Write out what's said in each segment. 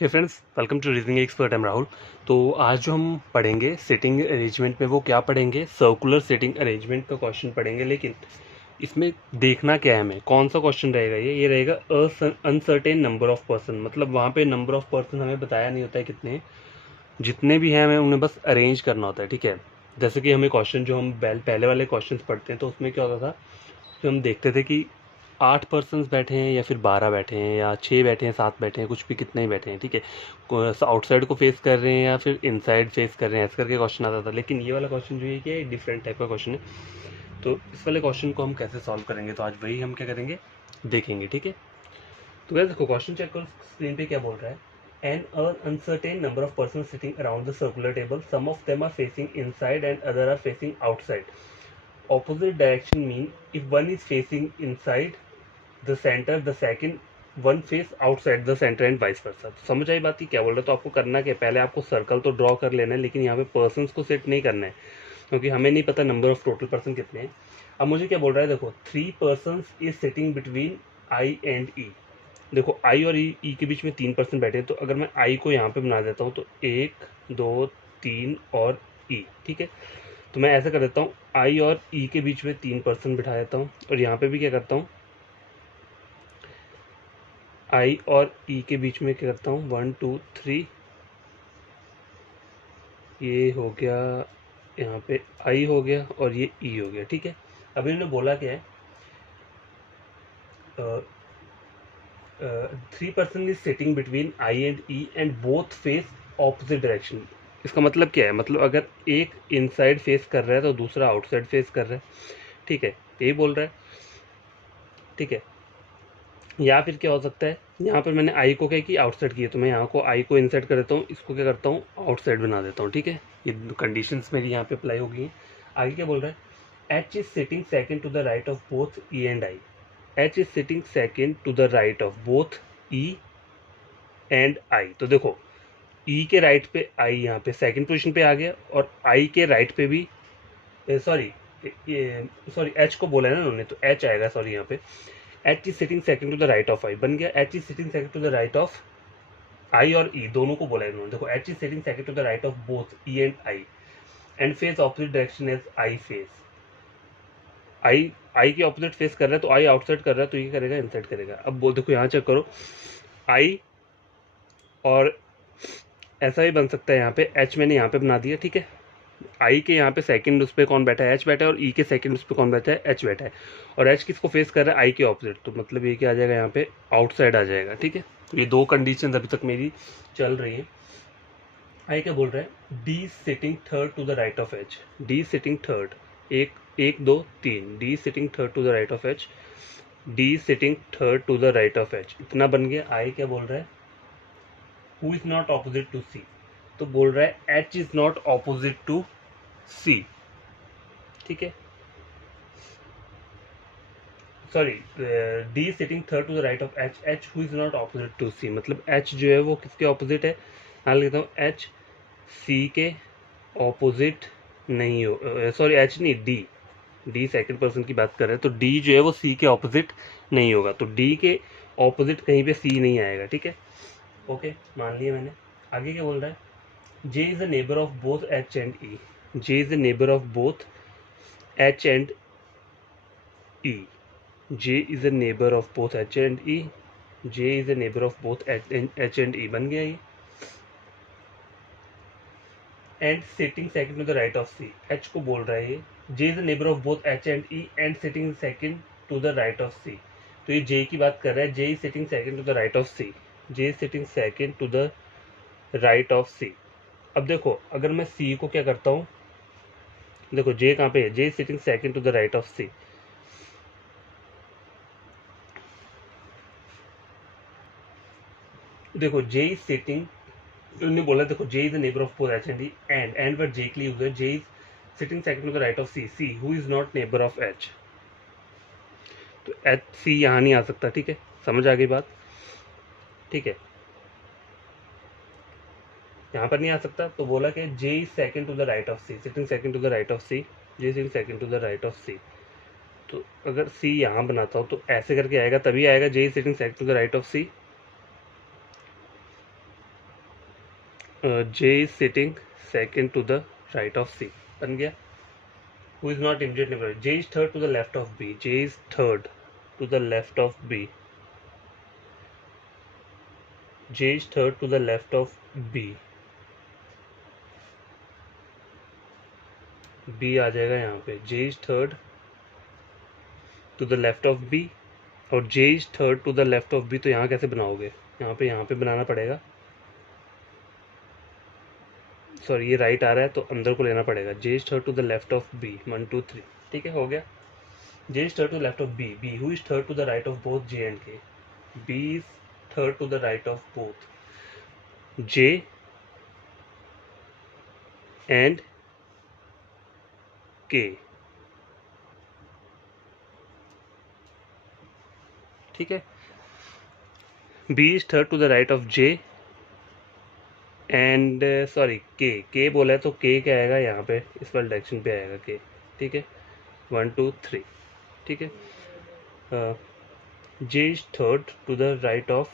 Hey friends, welcome to reasoning expert. Am Rahul. तो आज जो हम पढ़ेंगे सिटिंग अरेंजमेंट में, वो क्या पढ़ेंगे, सर्कुलर सिटिंग अरेंजमेंट का क्वेश्चन पढ़ेंगे। लेकिन इसमें देखना क्या है, हमें कौन सा क्वेश्चन रहेगा, ये रहेगा अनसर्टेन नंबर ऑफ पर्सन। मतलब वहाँ पे नंबर ऑफ पर्सन हमें बताया नहीं होता है कितने, जितने भी हैं हमें उन्हें बस अरेंज करना होता है। ठीक है, जैसे कि हमें क्वेश्चन जो हम पहले वाले क्वेश्चन पढ़ते हैं तो उसमें क्या होता था कि हम देखते थे कि 8 पर्सन्स बैठे हैं या फिर 12 बैठे हैं या 6 बैठे हैं, 7 बैठे हैं, कुछ भी कितने ही बैठे हैं। ठीक है, आउटसाइड को फेस कर रहे हैं या फिर इनसाइड फेस कर रहे हैं, ऐसे करके क्वेश्चन आता था। लेकिन ये वाला क्वेश्चन जो है कि डिफरेंट टाइप का क्वेश्चन है। तो इस वाले क्वेश्चन को हम कैसे सॉल्व करेंगे, तो आज वही हम क्या करेंगे, देखेंगे। ठीक है, तो वैसे देखो क्वेश्चन चेक करो, स्क्रीन पे क्या बोल रहा है। An uncertain number of person sitting around the circular table, some of them are facing inside and other are facing outside. Opposite direction mean if one is facing inside the center, the second one face outside the center and vice versa। समझ आई बात की क्या बोल रहे हैं? तो आपको करना क्या है, पहले आपको सर्कल तो ड्रॉ कर लेना है, लेकिन यहाँ पे पर्सन्स को सेट नहीं करना है क्योंकि हमें नहीं पता नंबर ऑफ टोटल पर्सन कितने हैं। अब मुझे क्या बोल रहा है, देखो 3 persons is sitting between I and E. देखो आई और ई के बीच में 3 पर्सन बैठे हैं, तो अगर मैं आई को यहाँ पे बना देता हूँ तो 1 2 3 और ई। ठीक है, तो मैं ऐसा कर देता हूँ, आई और ई के बीच में 3 पर्सन बिठा देता हूँ और यहाँ पे भी क्या करता हूँ, आई और ई के बीच में क्या करता हूँ, 1 2 3, ये हो गया, यहाँ पे आई हो गया और ये ई हो गया। ठीक है, अभी इन्होंने बोला क्या है, 3 person is sitting between I and E and both face opposite direction. इसका मतलब क्या है, मतलब अगर एक इनसाइड फेस कर रहा है तो दूसरा आउटसाइड फेस कर रहा है। ठीक है, यही बोल रहा है। ठीक है, या फिर क्या हो सकता है, यहाँ पर मैंने आई को क्या की, आउटसाइड किया, तो मैं यहाँ को आई को इनसाइड कर देता हूँ, इसको क्या करता हूँ, आउटसाइड बना देता हूँ। ठीक है, ये कंडीशंस मेरी यहाँ पे अप्लाई हो गई हैं। आगे क्या बोल रहा है, H is sitting second to the right of both E and I. H is sitting second to the right of both E and I. तो देखो ई के राइट पे आई यहाँ पे सेकेंड पोजिशन पे आ गया और आई के राइट पे भी, सॉरी सॉरी एच को बोला है ना उन्होंने, तो एच आएगा, सॉरी यहाँ पे H is sitting second to the right of I बन गया। H is sitting second to the right of I और ई, दोनों को बोला है इन्होंने। देखो H is sitting second to the right of both E and I and face opposite direction as I face. I के ऑपोजिट फेस कर रहा है तो आई आउटसाइड कर रहा है, तो ये करेगा इनसाइड करेगा। अब बोल, देखो यहाँ चेक करो, आई और ऐसा भी बन सकता है, यहाँ पे एच मैंने यहाँ पे बना दिया। ठीक है, आई के यहाँ पे सेकंड उस पर कौन बैठा है, एच बैठा है, और ई के सेकंड उस पर कौन बैठा है, एच बैठा है। और एच किसको फेस कर रहा है, आई के ऑपोजिट, तो मतलब ये क्या आ जाएगा, यहाँ पे आउटसाइड आ जाएगा। ठीक है, तो ये दो कंडीशन अभी तक मेरी चल रही है। आई क्या बोल रहा है, D sitting third to the right of H. D sitting third, एक एक दो तीन, D sitting third to the right of H, D sitting third to the right of H, इतना बन गया। आई क्या बोल रहा है, who is not opposite to C, तो बोल रहा है H is not opposite to C. ठीक है, sorry, D sitting third to the right of H, H who is not opposite to C, मतलब एच जो है वो किसके ऑपोजिट है, यहाँ लिखता हूँ एच सी के ऑपोजिट नहीं हो, सॉरी एच नहीं, डी, डी सेकंड पर्सन की बात कर रहे हैं, तो डी जो है वो सी के ऑपोजिट नहीं होगा, तो डी के ऑपोजिट कहीं पे सी नहीं आएगा। ठीक है, ओके, मान लिया मैंने। आगे क्या बोल रहा है, J is a neighbour of both H and E. J is a neighbour of both H and E. J is a neighbor of both H and E. J is a neighbor of both H and E बन गया ये। And sitting second to the right of C, H को बोल रहा है ये, J is a neighbor of both H and E and sitting second to the right of C। तो ये J की बात कर रहा है, J is sitting second to the right of C, J is sitting second to the right of C। अब देखो अगर मैं C को क्या करता हूँ, देखो J कहाँ पे है, J is sitting second to the right of C। देखो J is sitting, उन्होंने बोला देखो J is the neighbour of both H and E and word J के लिए यूज है, J is sitting second to the right of C, C who is not neighbour of H, तो H C यहाँ नहीं आ सकता। ठीक है, समझ आ गई बात। ठीक है, यहाँ पर नहीं आ सकता, तो बोला कि J is second to the right of C, sitting second to the right of C, J sitting second to the right of C। तो अगर C यहाँ बनाता हूँ तो ऐसे करके आएगा, तभी आएगा J is sitting second to the right of C। J is sitting second to the right of C. बन गया. Who is not immediately right? J is third to the left of B. J is third to the left of B. J is third to the left of B. B आ जाएगा यहाँ पे. J is third to the left of B और J is third to the left of B. तो यहाँ कैसे बनाओगे? यहाँ पे बनाना पड़ेगा. सॉरी, ये राइट आ रहा है तो अंदर को लेना पड़ेगा. J is third to the left of B. 1 2 3. ठीक है, हो गया. J is third to the left of B. B, who is third to the right of both J and K? B is third to the right of both J and K. ठीक है. B is third to the right of J and sorry के बोला है तो के क्या आएगा यहाँ पे, इस वाले डायरेक्शन पे आएगा के. ठीक है, 1 2 3. ठीक है. J is third to the right of,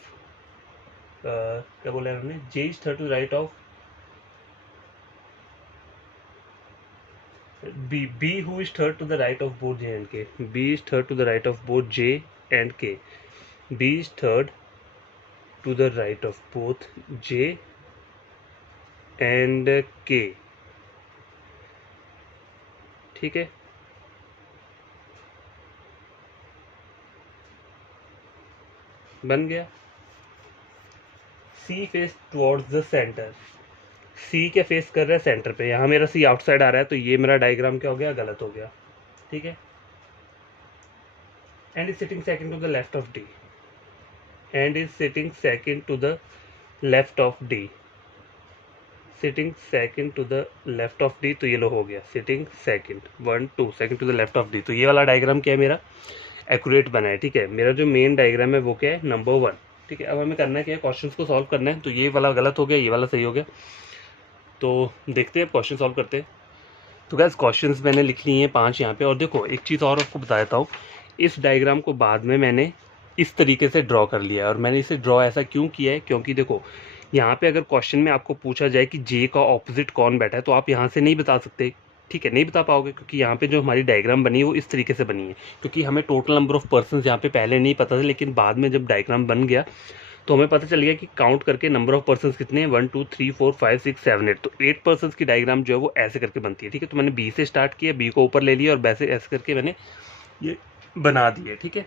क्या बोला है हमने, J is third to the right of B. B who is third to the right of both J and K. B is third to the right of both J and K. B is third to the right of both J and K. ठीक है. बन गया. C face towards the centre. C क्या face कर रहा है centre पे. यहाँ मेरा C आउटसाइड आ रहा है तो ये मेरा डायग्राम क्या हो गया, गलत हो गया. ठीक है. And is sitting second to the left of D. And is sitting second to the left of D. Sitting second to the left of D. तो ये लो हो गया sitting second 1 2 second to the left of D. तो ये वाला diagram क्या है, मेरा एक्यूरेट बना है. ठीक है. मेरा जो मेन डायग्राम है वो क्या है, नंबर 1. ठीक है. अब हमें करना क्या है, क्वेश्चंस को सॉल्व करना है. तो ये वाला गलत हो गया, ये वाला सही हो गया. तो देखते हैं, क्वेश्चन सॉल्व करते हैं. तो गाइस क्वेश्चंस मैंने लिख लिए हैं 5 यहाँ पे. और देखो एक चीज़ और आपको बता देता हूँ, इस डायग्राम को बाद में मैंने इस तरीके से ड्रॉ कर लिया है. और मैंने इसे ड्रॉ ऐसा क्यों किया है, क्योंकि देखो यहाँ पे अगर क्वेश्चन में आपको पूछा जाए कि जे का ऑपोजिट कौन बैठा है तो आप यहाँ से नहीं बता सकते. ठीक है, नहीं बता पाओगे, क्योंकि यहाँ पे जो हमारी डायग्राम बनी है वो इस तरीके से बनी है. क्योंकि हमें टोटल नंबर ऑफ पर्सन्स यहाँ पे पहले नहीं पता था, लेकिन बाद में जब डायग्राम बन गया तो हमें पता चल गया कि काउंट करके नंबर ऑफ पर्सन्स कितने हैं, 1 2 3 4 5 6 7 8. तो 8 पर्सन्स की डायग्राम जो है वो ऐसे करके बनती है. ठीक है. तो मैंने बी से स्टार्ट किया, बी को ऊपर ले लिया और वैसे ऐसे करके मैंने ये बना दिया. ठीक है.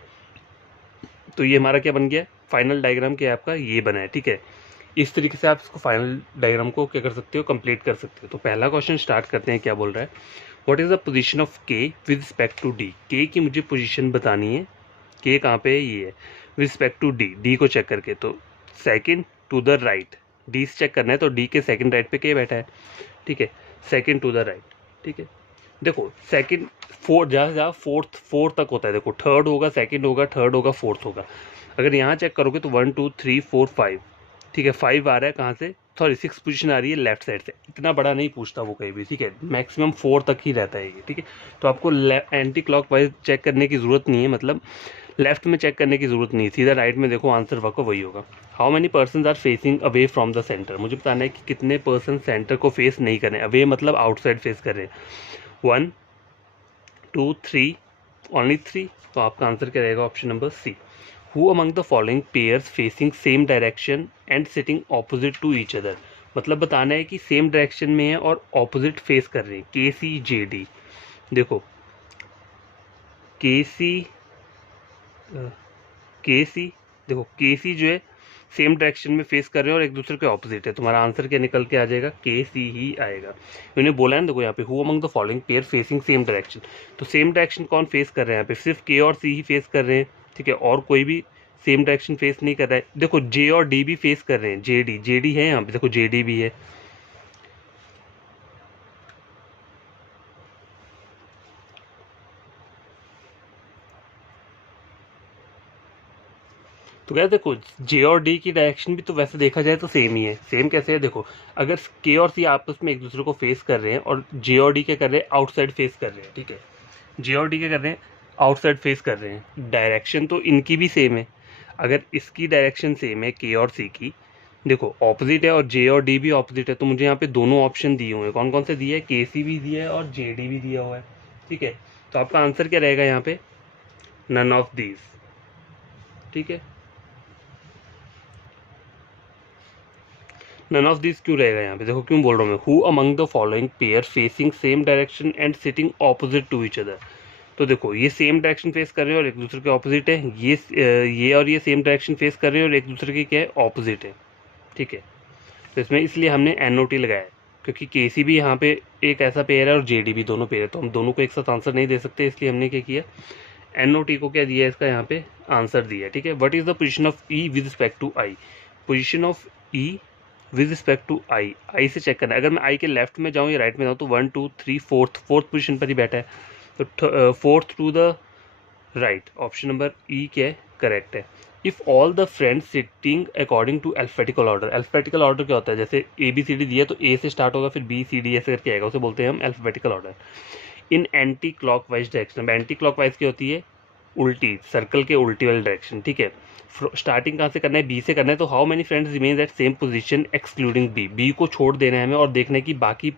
तो ये हमारा क्या बन गया, फाइनल डायग्राम क्या है आपका, ये बना है. ठीक है. इस तरीके से आप इसको फाइनल डायग्राम को क्या कर सकते हो, कंप्लीट कर सकते हो. तो पहला क्वेश्चन स्टार्ट करते हैं. क्या बोल रहा है, what is the position of के विद रिस्पेक्ट टू डी. के की मुझे पोजीशन बतानी है. के कहाँ पे है, ये है, with respect to D. D को चेक करके, तो second to the right. D से चेक करना है तो डी के सेकंड राइट पे के बैठा है. ठीक है. Second to the right. ठीक है. देखो सेकंड फोर्थ, जहाँ फोर्थ तक होता है. देखो थर्ड होगा, सेकंड होगा, थर्ड होगा, फोर्थ होगा. अगर यहाँ चेक करोगे तो 1 2 3 4 5. ठीक है. 5 आ रहा है कहाँ से, सॉरी 6 पोजीशन आ रही है लेफ्ट साइड से. इतना बड़ा नहीं पूछता वो कहीं भी. ठीक है. मैक्सिमम 4 तक ही रहता है ये. ठीक है. तो आपको एंटी क्लॉक वाइज चेक करने की ज़रूरत नहीं है, मतलब लेफ्ट में चेक करने की ज़रूरत नहीं है, सीधा राइट में देखो, आंसर आपका वही होगा. How many person are facing away from the centre. मुझे बताना है कि कितने पर्सन सेंटर को फेस नहीं कर रहे हैं. अवे मतलब आउटसाइड फेस कर रहे हैं. 1 2 3, ओनली 3. तो आपका आंसर क्या रहेगा, option number C. Who among the following pairs facing same direction and sitting opposite to each other. मतलब बताना है कि सेम डायरेक्शन में है और ऑपोजिट फेस कर रहे हैं. के सी जे डी. देखो के सी देखो के सी जो है सेम डायरेक्शन में फेस कर रहे हैं और एक दूसरे के ऑपोजिट है. तुम्हारा आंसर क्या निकल के आ जाएगा, के सी ही आएगा. उन्होंने बोला है ना, देखो यहाँ पे who among the following pair facing same direction. तो सेम डायरेक्शन कौन फेस कर रहे हैं यहाँ पे, सिर्फ के और सी ही फेस कर रहे हैं. ठीक है. और कोई भी सेम डायरेक्शन फेस नहीं कर रहा है. देखो जे और डी भी फेस कर रहे हैं. जे डी है यहाँ पे, देखो जे डी भी है. तो क्या देखो जे और डी की डायरेक्शन भी तो वैसे देखा जाए तो सेम ही है. सेम कैसे है, देखो अगर के और सी आपस में एक दूसरे को फेस कर रहे हैं और जे और डी क्या कर रहे हैं, आउटसाइड फेस कर रहे हैं. ठीक है. जे और डी क्या कर रहे हैं, आउटसाइड फेस कर रहे हैं. डायरेक्शन तो इनकी भी सेम है. अगर इसकी डायरेक्शन सेम है के और सी की, देखो ऑपोजिट है और जे और डी भी ऑपोजिट है, तो मुझे यहाँ पे दोनों ऑप्शन दिए हुए हैं। कौन कौन से दिए हैं? के सी भी दिया है और जे डी भी दिया हुआ है, ठीक है। तो आपका आंसर क्या रहेगा यहाँ पे? नन ऑफ दीज, ठीक है। नन ऑफ दिस क्यों रहेगा यहाँ पे? देखो क्यों बोल रहा हूँ मैं, who among the following pair facing same direction and sitting opposite to each other. तो देखो ये सेम डायरेक्शन फेस कर रहे हैं और एक दूसरे के ऑपोजिट है, ये और ये सेम डायरेक्शन फेस कर रहे हैं और एक दूसरे के क्या है? ऑपोजिट है, ठीक है। तो इसमें इसलिए हमने एन ओ टी लगाया है, क्योंकि के सी भी यहाँ पे एक ऐसा पेयर है और जे डी भी दोनों पेयर है, तो हम दोनों को एक साथ आंसर नहीं दे सकते, इसलिए हमने क्या किया? एन ओ टी को क्या दिया है इसका यहाँ पे आंसर दिया है, ठीक है। What is the position of E with respect to I? Position of E with respect to I, I से चेक करना है। अगर मैं आई के लेफ्ट में जाऊँ या राइट में जाऊँ तो 1 2 3 फोर्थ पोजीशन पर ही बैठा है, तो fourth to the right, option number E क्या है? करेक्ट है। If all the friends sitting according to alphabetical order, alphabetical order क्या होता है? जैसे ए बी सी डी दिया तो ए से स्टार्ट होगा फिर बी सी डी ऐसे करके आएगा, उसे बोलते हैं हम alphabetical order. In anticlockwise direction, anticlockwise क्या होती है? उल्टी, सर्कल के उल्टी वाली डायरेक्शन, ठीक है। स्टार्टिंग कहाँ से करना है? बी से करना है, तो how many friends remain at same position excluding B, B को छोड़ देना है हमें और देखना है कि बाकी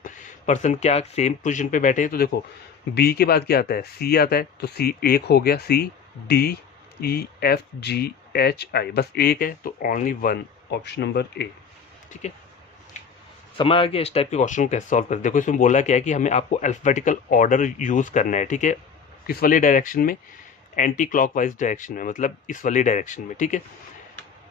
पर्सन क्या सेम पोजीशन पे बैठे हैं। तो देखो बी के बाद क्या आता है? सी आता है, तो सी एक हो गया, C D E F G H I, बस एक है तो only one, option number A, ठीक है। समझ आ गया इस टाइप के क्वेश्चन को कैसे सॉल्व कर? देखो इसमें बोला क्या है कि हमें आपको अल्फाबेटिकल ऑर्डर यूज़ करना है, ठीक है। किस वाली डायरेक्शन में? एंटी क्लॉकवाइज डायरेक्शन में, मतलब इस वाली डायरेक्शन में, ठीक है।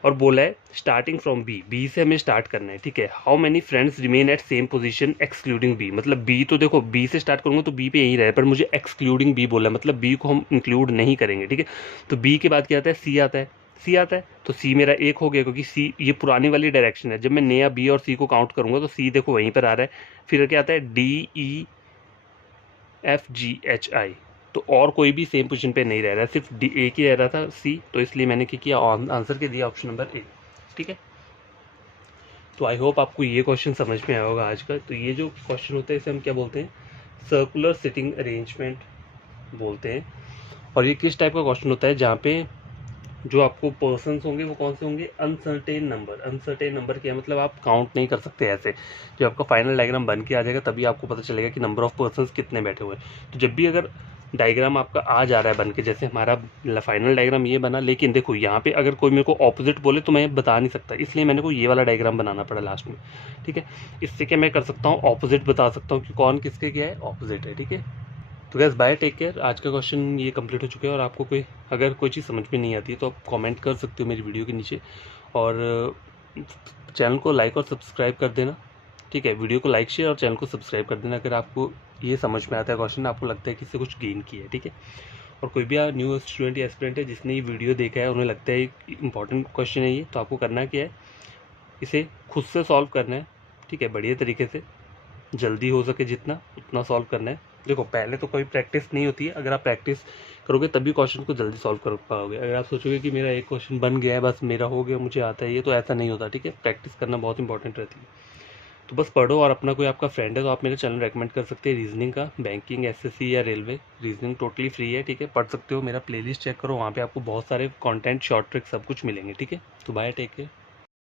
और बोला है स्टार्टिंग फ्रॉम बी, बी से हमें स्टार्ट करना है, ठीक है। How many friends remain at same position excluding B, मतलब बी तो देखो बी से स्टार्ट करूंगा तो बी पे यही रहे, पर मुझे एक्सक्लूडिंग बी बोला है, मतलब बी को हम इंक्लूड नहीं करेंगे, ठीक है। तो बी के बाद क्या आता है? सी आता है, सी आता है तो सी मेरा एक हो गया, क्योंकि सी ये पुरानी वाली डायरेक्शन है। जब मैं नया बी और सी को काउंट करूंगा तो सी देखो वहीं पर आ रहा है। फिर क्या आता है? D E F G H आई, तो और कोई भी सेम पोजीशन पे नहीं रह रहा है, सिर्फ डी ए ही रह रहा था, सी, तो इसलिए मैंने क्या किया? आंसर के दिया ऑप्शन नंबर ए, ठीक है। तो आई होप आपको ये क्वेश्चन समझ में आया होगा आज का। तो ये जो क्वेश्चन होता है इसे हम क्या बोलते हैं? सर्कुलर सिटिंग अरेंजमेंट बोलते हैं। और ये किस टाइप का क्वेश्चन होता है? जहाँ पे जो आपको पर्सन्स होंगे वो कौन से होंगे? Uncertain number. अनसर्टेन नंबर क्या मतलब? आप काउंट नहीं कर सकते ऐसे। जब आपका फाइनल डायग्राम बन के आ जाएगा तभी आपको पता चलेगा कि नंबर ऑफ पर्सन्स कितने बैठे हुए हैं। तो जब भी अगर डायग्राम आपका आ जा रहा है बन के, जैसे हमारा फाइनल डायग्राम ये बना, लेकिन देखो यहाँ पे अगर कोई मेरे को ऑपोजिट बोले तो मैं बता नहीं सकता, इसलिए मैंने को ये वाला डायग्राम बनाना पड़ा लास्ट में, ठीक है। इससे क्या मैं कर सकता हूँ? ऑपोजिट बता सकता हूँ कि कौन किसके क्या है? ऑपोजिट है, ठीक है। तो गैस बाय, टेक केयर। आज का क्वेश्चन ये कंप्लीट हो चुके हैं और आपको अगर कोई चीज़ समझ में नहीं आती है तो आप कमेंट कर सकते हो मेरी वीडियो के नीचे, और चैनल को लाइक और सब्सक्राइब कर देना, ठीक है। वीडियो को लाइक शेयर और चैनल को सब्सक्राइब कर देना अगर आपको ये समझ में आता है क्वेश्चन, आपको लगता है कि इससे कुछ गेन किया है, ठीक है। और कोई भी न्यू स्टूडेंट या एस्पिरेंट है जिसने ये वीडियो देखा है, उन्हें लगता है इंपॉर्टेंट क्वेश्चन है ये, तो आपको करना क्या है? इसे खुद से सॉल्व करना है, ठीक है, बढ़िया तरीके से, जल्दी हो सके जितना उतना सॉल्व करना है। देखो पहले तो कोई प्रैक्टिस नहीं होती है, अगर आप प्रैक्टिस करोगे तभी क्वेश्चन को जल्दी सॉल्व कर पाओगे। अगर आप सोचोगे कि मेरा एक क्वेश्चन बन गया है, बस मेरा हो गया, मुझे आता है ये, तो ऐसा नहीं होता, ठीक है। प्रैक्टिस करना बहुत इंपॉर्टेंट रहती है। तो बस पढ़ो, और अपना कोई आपका फ्रेंड है तो आप मेरे चैनल रेकमेंड कर सकते हैं रीजनिंग का, बैंकिंग, एसएससी या रेलवे। रीजनिंग टोटली फ्री है, ठीक है, पढ़ सकते हो। मेरा प्लेलिस्ट चेक करो, वहाँ पे आपको बहुत सारे कंटेंट, शॉर्ट ट्रिक सब कुछ मिलेंगे, ठीक है। तो बाय, टेक केयर।